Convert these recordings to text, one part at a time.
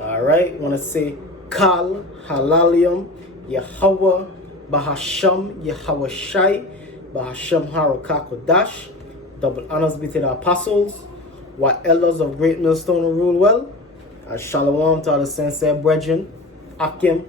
All right, want to say Kal Halalium Yahweh Bahasham Yahweh Shai Bahasham Harakakodash. Double honors be to the apostles, while elders of Great Millstone rule well. And shalom to all the sincere brethren, Akim,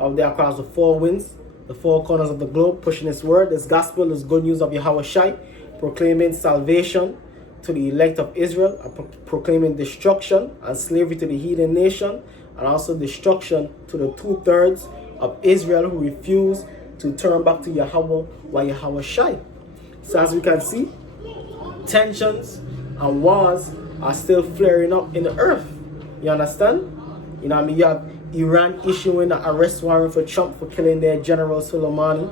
out there across the four winds, the four corners of the globe, pushing His word. This gospel is good news of Yahweh Shai, proclaiming salvation to the elect of Israel, and proclaiming destruction and slavery to the heathen nation, and also destruction to the 2/3 of Israel who refuse to turn back to Yahweh while Yahweh Shai. So as we can see, tensions and wars are still flaring up in the earth. You understand? You know what I mean? You have Iran issuing an arrest warrant for Trump for killing their General Soleimani.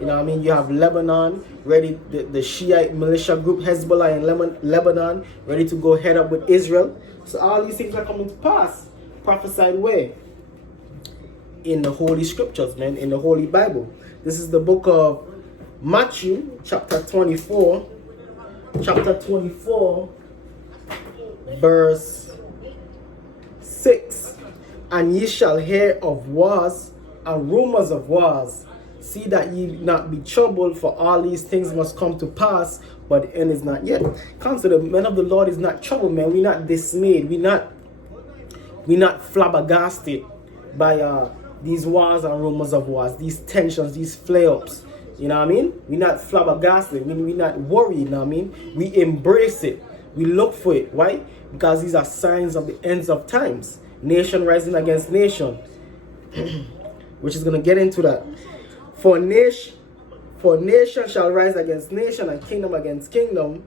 You know what I mean? You have Lebanon ready, the Shiite militia group Hezbollah in Lebanon ready to go head up with Israel. So all these things are coming to pass. Prophesied where? In the Holy Scriptures, man. In the Holy Bible. This is the book of Matthew, chapter 24. Chapter 24, verse 6. And ye shall hear of wars and rumors of wars. See that ye not be troubled, for all these things must come to pass, but the end is not yet. Come to the men of the Lord is not troubled, man. We're not dismayed. We're not flabbergasted by these wars and rumors of wars, these tensions, these flare-ups. You know what I mean? We're not flabbergasted. We're not worried, you know what I mean? We embrace it. We look for it. Why? Because these are signs of the ends of times. Nation rising against nation. Which is going to get into that. For nation shall rise against nation and kingdom against kingdom.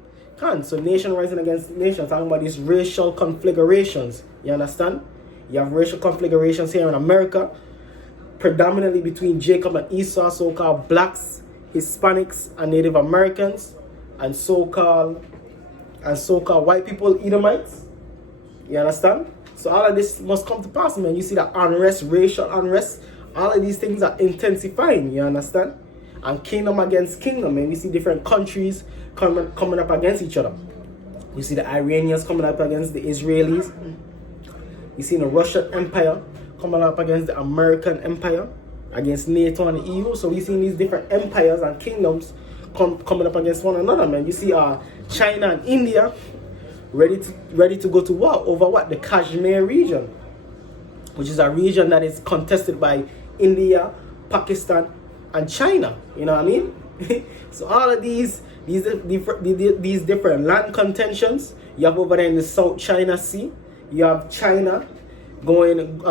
So nation rising against nation. Talking about these racial conflagrations. You understand? You have racial conflagrations here in America. Predominantly between Jacob and Esau, so-called blacks, Hispanics, and Native Americans, and so-called white people, Edomites. You understand? So all of this must come to pass, man. You see that unrest, racial unrest, all of these things are intensifying. You understand? And kingdom against kingdom, man. We see different countries coming up against each other. You see the Iranians coming up against the Israelis. You see the Russian Empire coming up against the American Empire, against NATO and the EU. So we see these different empires and kingdoms coming up against one another, man. You see China and India ready to go to war over what? The Kashmir region, which is a region that is contested by India, Pakistan, and China. You know what I mean? So all of these different land contentions, you have over there in the South China Sea, you have China going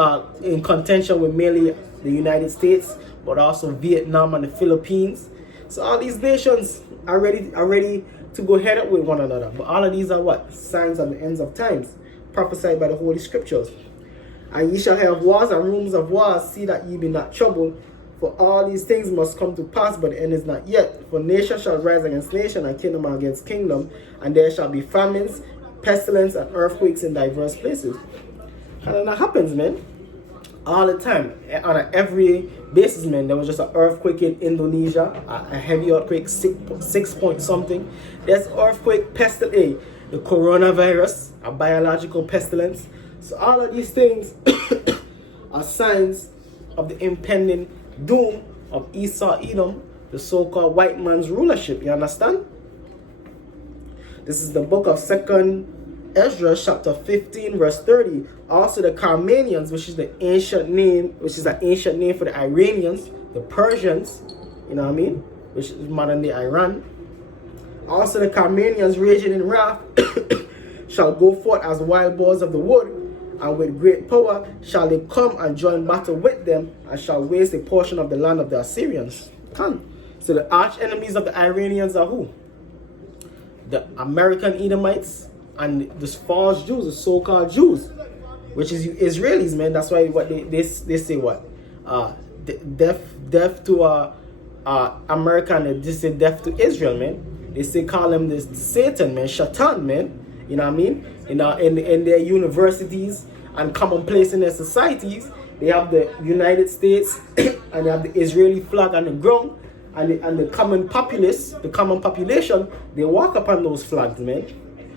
in contention with mainly the United States, but also Vietnam and the Philippines. So all these nations are ready to go head up with one another. But all of these are what? Signs of the ends of times, prophesied by the Holy Scriptures. And ye shall have wars and rumors of wars. See that ye be not troubled, for all these things must come to pass, but the end is not yet. For nation shall rise against nation, and kingdom against kingdom, and there shall be famines, pestilence, and earthquakes in diverse places. And that happens, man, all the time. On every basis, man. There was just an earthquake in Indonesia, a heavy earthquake, 6 point something. There's earthquake, pestilence, the coronavirus, a biological pestilence. So all of these things are signs of the impending doom of Esau, Edom, the so-called white man's rulership. You understand? This is the book of 2nd Ezra, chapter 15, verse 30. Also the Carmanians, which is an ancient name for the Iranians, the Persians, you know what I mean, which is modern day Iran. Also the Carmanians, raging in wrath, shall go forth as wild boars of the wood, and with great power shall they come and join battle with them, and shall waste a portion of the land of the Assyrians. So the arch enemies of the Iranians are who? The American Edomites and the false Jews, the so-called Jews, which is Israelis, man. That's why what they say what? Death to America, and they say death to Israel, man. They say call him this Satan, man, Shaitan, man. You know what I mean? In their universities and commonplace in their societies, they have the United States and they have the Israeli flag on the ground, and the common populace, the common population, they walk upon those flags, man.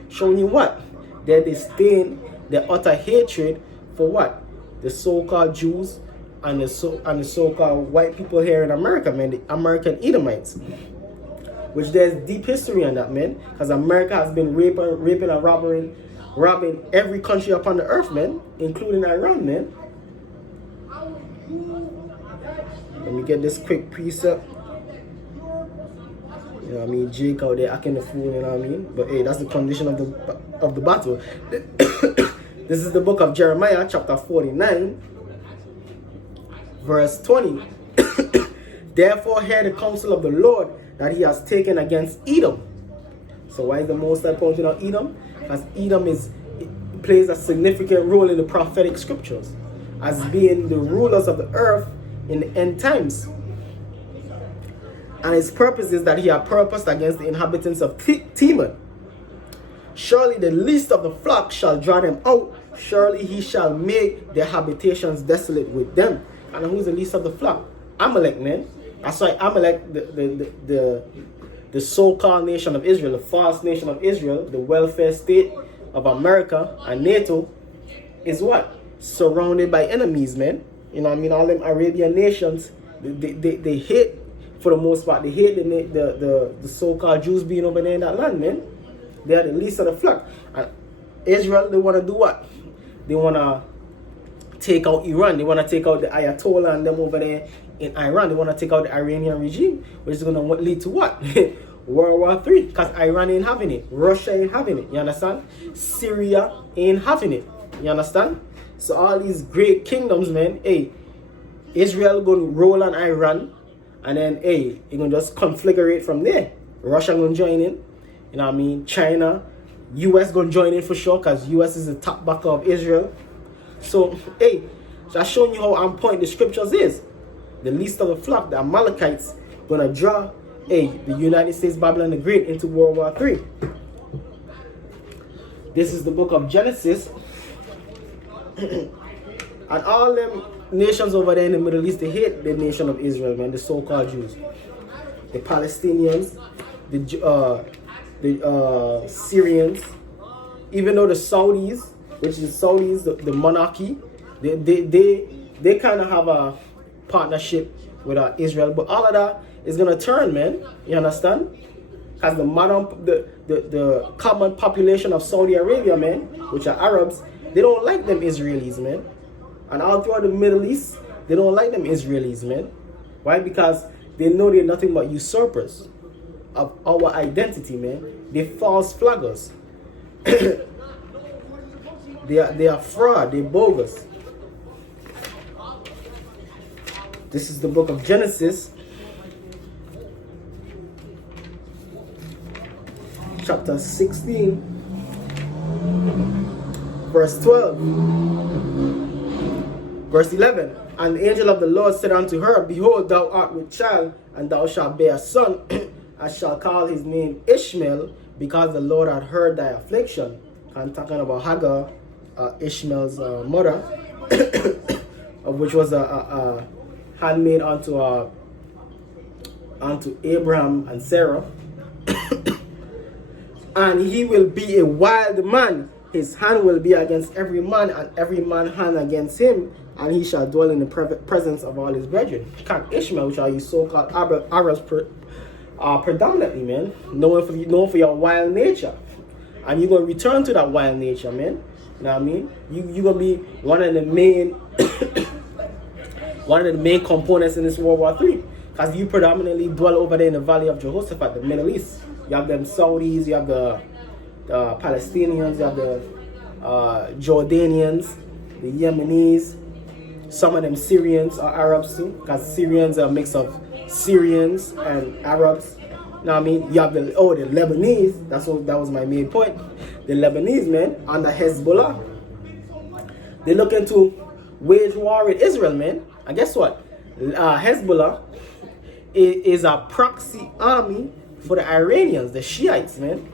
Showing you what? Their disdain, their utter hatred for what? The so-called Jews and the so-called white people here in America, man, the American Edomites. Which there's deep history on that, man. Because America has been raping and robbing every country upon the earth, man, including Iran, man. Let me get this quick precept. You know what I mean? Jake out there acting the fool, you know what I mean? But hey, that's the condition of the battle. This is the book of Jeremiah, chapter 49, verse 20. Therefore hear the counsel of the Lord that he has taken against Edom. So why is the Most High pointing out Edom? Because Edom plays a significant role in the prophetic scriptures as being the rulers of the earth in the end times. And his purpose is that he had purposed against the inhabitants of Teman. Surely the least of the flock shall draw them out. Surely he shall make their habitations desolate with them. And who's the least of the flock? Amalek, man. That's why Amalek, the so-called nation of Israel, the false nation of Israel, the welfare state of America and NATO, is what? Surrounded by enemies, man. You know what I mean? All them Arabian nations, they hate, for the most part, they hate the so-called Jews being over there in that land, man. They are the least of the flock. And Israel, they want to do what? They want to take out Iran. They want to take out the Ayatollah and them over there in Iran. They want to take out the Iranian regime, which is going to lead to what? World War III. Because Iran ain't having it. Russia ain't having it. You understand? Syria ain't having it. You understand? So all these great kingdoms, man, hey, Israel going to roll on Iran, and then, hey, you're going to just conflagrate from there. Russia going to join in. You know what I mean? China, US going to join in for sure, because US is the top backer of Israel. So, hey, so I'm showing you how on point the scriptures is. The least of the flock, the Amalekites, going to draw, hey, the United States, Babylon the Great into World War III. This is the book of Genesis. And all them nations over there in the Middle East, they hate the nation of Israel, man, the so-called Jews. The Palestinians, the Syrians, even though the Saudis, which is the monarchy, they kind of have a partnership with Israel, but all of that is gonna turn, man. You understand? Because the common population of Saudi Arabia, man, which are Arabs, they don't like them Israelis, man. And all throughout the Middle East, they don't like them Israelis, man. Why? Because they know they're nothing but usurpers of our identity, man. They're false flaggers. They are fraud. They're bogus. This is the book of Genesis, chapter 16, verse 12. Verse 11. And the angel of the Lord said unto her, Behold, thou art with child, and thou shalt bear a son, and shalt call his name Ishmael, because the Lord had heard thy affliction. I'm talking about Hagar, Ishmael's mother, which was a handmaid unto Abraham and Sarah. And he will be a wild man. His hand will be against every man, and every man's hand against him, and he shall dwell in the presence of all his brethren. Ishmael, which are you so-called Arabs predominantly, man, known for your wild nature. And you're going to return to that wild nature, man. You know what I mean? You're going to be one of the main components in this World War III. Because you predominantly dwell over there in the Valley of Jehoshaphat, the Middle East. You have them Saudis, you have the Palestinians, you have the Jordanians, the Yemenis. Some of them Syrians are Arabs too, because Syrians are a mix of Syrians and Arabs. You know what I mean? You have the Lebanese. That was my main point. The Lebanese, man, and the Hezbollah. They're looking to wage war with Israel, man. And guess what? Hezbollah is a proxy army for the Iranians, the Shiites, man.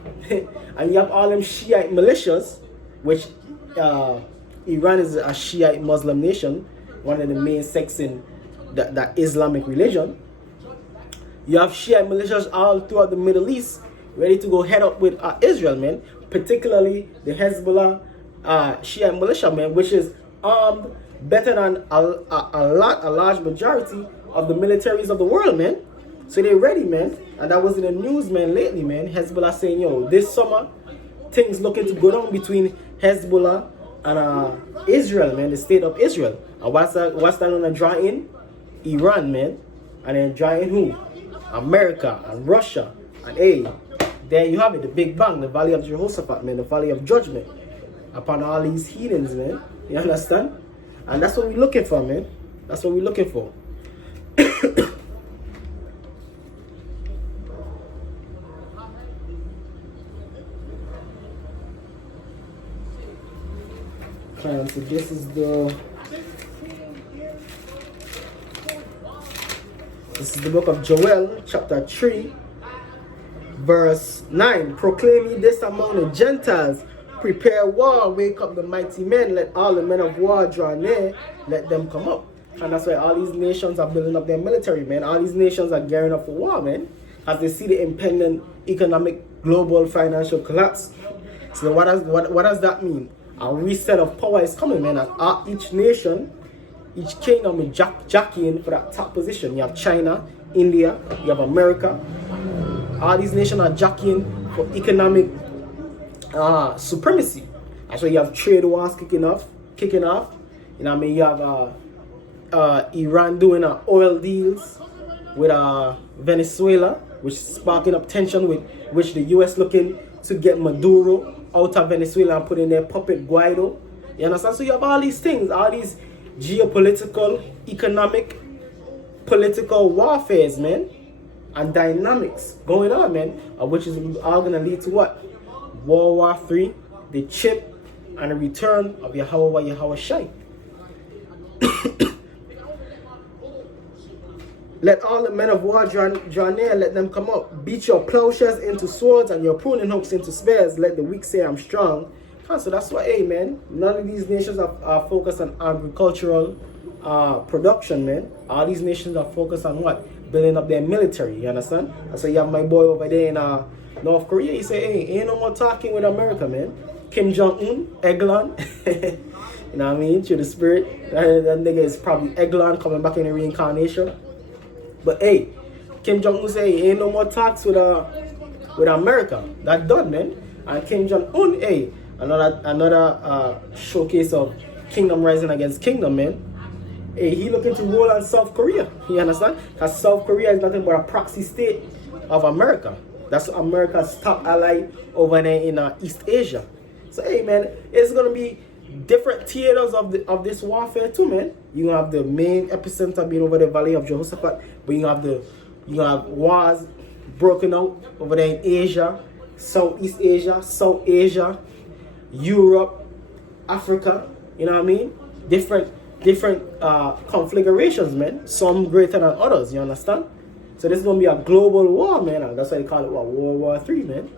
And you have all them Shiite militias, which Iran is a Shiite Muslim nation, one of the main sects in the Islamic religion. You have Shiite militias all throughout the Middle East, ready to go head up with Israel, man. Particularly the Hezbollah Shiite militia, man, which is armed better than a large majority of the militaries of the world, man. So they're ready, man. And that was in the news, man, lately, man. Hezbollah saying, yo, this summer, things looking to go down between Hezbollah and Israel, man, the state of Israel. And what's that gonna draw in? Iran, man. And then draw in who? America and Russia. And hey, there you have it, the Big Bang, the Valley of Jehoshaphat, man, the Valley of Judgment upon all these heathens, man. You understand? And that's what we're looking for, man. That's what we're looking for. So this is the book of Joel, chapter 3, verse 9. Proclaim ye this among the Gentiles. Prepare war, wake up the mighty men. Let all the men of war draw near. Let them come up. And that's why all these nations are building up their military, man. All these nations are gearing up for war, man. As they see the impending economic, global, financial collapse. So what does that mean? A reset of power is coming, man. And each nation, each kingdom is jockeying for that top position. You have China, India, you have America. All these nations are jockeying for economic supremacy. That's why you have trade wars kicking off. You know what I mean? You have Iran doing oil deals with Venezuela, which is sparking up tension with which the US looking to get Maduro out of Venezuela and put in their puppet Guaido. You understand? So you have all these things, all these geopolitical, economic, political warfares, man, and dynamics going on, man, which is all gonna lead to what? World War III, the chip, and the return of Yahweh Shai. Let all the men of war draw near, let them come up. Beat your plowshares into swords and your pruning hooks into spears. Let the weak say I'm strong. So that's why, hey, man, none of these nations are focused on agricultural production, man. All these nations are focused on what? Building up their military, you understand? And so you have my boy over there in North Korea. He say, hey, ain't no more talking with America, man. Kim Jong-un, Eglon. You know what I mean? Through the spirit. That nigga is probably Eglon coming back in a reincarnation. But hey, Kim Jong-un say, hey, ain't no more talks with America. That done, man. And Kim Jong-un, hey, another showcase of kingdom rising against kingdom, man. Hey, he looking to roll on South Korea. You understand? Because South Korea is nothing but a proxy state of America. That's America's top ally over there in East Asia. So hey, man, it's gonna be different theaters of this warfare too, man. You have the main epicenter being over the Valley of Jehoshaphat, but you have wars broken out over there in Asia, Southeast Asia, South Asia, Europe, Africa. You know what I mean? Different configurations, man. Some greater than others. You understand? So this is gonna be a global war, man. And that's why they call it what, World War III, man.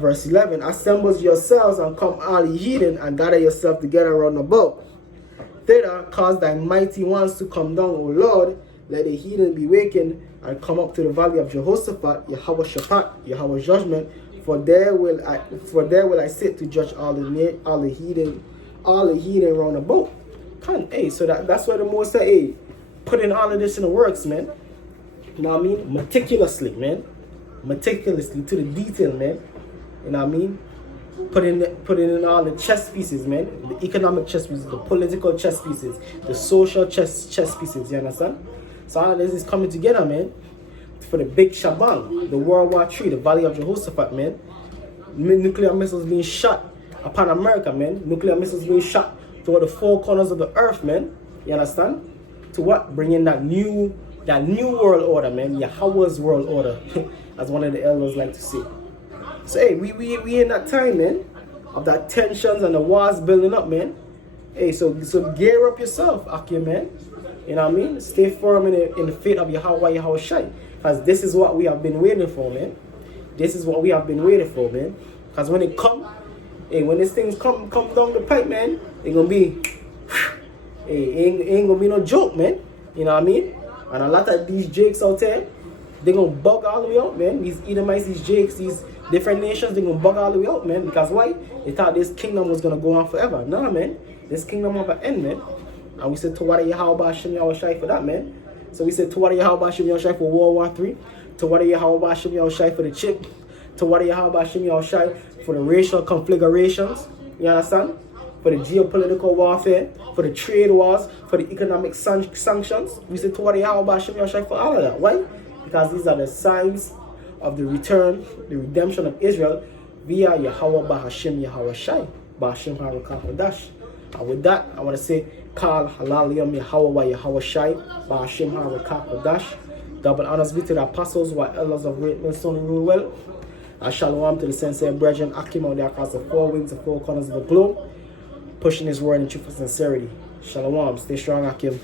Verse 11, assemble yourselves and come all ye heathen, and gather yourselves together round about. Thither cause thy mighty ones to come down, O Lord. Let the heathen be wakened and come up to the valley of Jehoshaphat, Yahweh Shaphat, Yahweh judgment. For there will I sit to judge all the heathen round about. Hey, so that's where the Most High, hey, putting all of this in the works, man. You know what I mean? Meticulously, man. Meticulously to the detail, man. You know what I mean? Putting in all the chess pieces, man. The economic chess pieces, the political chess pieces, the social chess pieces, you understand? So all of this is coming together, man, for the big Shabang, the World War III, the Valley of Jehoshaphat, man. Nuclear missiles being shot upon America, man. Nuclear missiles being shot toward the four corners of the earth, man. You understand? To what? Bring in that new world order, man. Yahweh's world order, as one of the elders like to say. So hey, we in that time, man, of that tensions and the wars building up, man. Hey, so gear up yourself, Akia, man. You know what I mean? Stay firm in the faith of Yahweh Shai. Because this is what we have been waiting for, man. This is what we have been waiting for, man. Because when it come, hey, when these things come down the pipe, man, it gonna be, hey, ain't gonna be no joke, man. You know what I mean? And a lot of these jakes out there, they gonna bug all the way out, man. These Edomites, these jakes, these Different nations, they're gonna bug all the way out, man. Because why? They thought this kingdom was gonna go on forever. Nah, man. This kingdom have an end, man. And we said Tawada Yahweh Hashem Yahweh Shai for that, man. So we said Tawada Yahweh Hashem Yahweh Shai for World War III. Tawada Yahweh Hashem Yahweh Shai for the chip. Tawada Yahweh Hashem Yahweh Shai for the racial conflagrations. You understand? For the geopolitical warfare, for the trade wars, for the economic sanctions. We said Tawada Yahweh Hashem Yahweh Shai for all of that. Why? Because these are the signs of the return, the redemption of Israel via Yahweh Bahashim Yahweh Shai, Bahashim HaRakakodash. And with that, I want to say, Kal Halal Yom Yahweh Yahweh Shai, Bahashim HaRakakodash. Double honors be to the apostles who are elders of great millstone and rule well. And shalom to the sincere brethren, Akim out there across the four winds, the four corners of the globe, pushing his word in truth and sincerity. Shalom, stay strong, Akim.